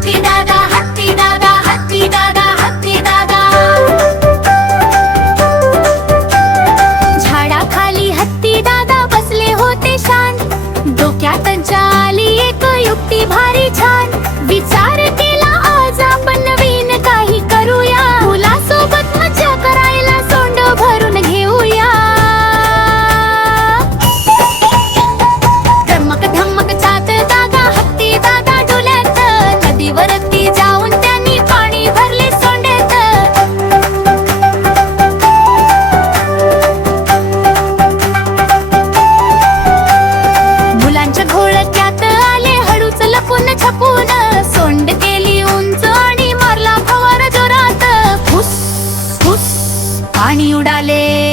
Pinag पानी उड़ा ले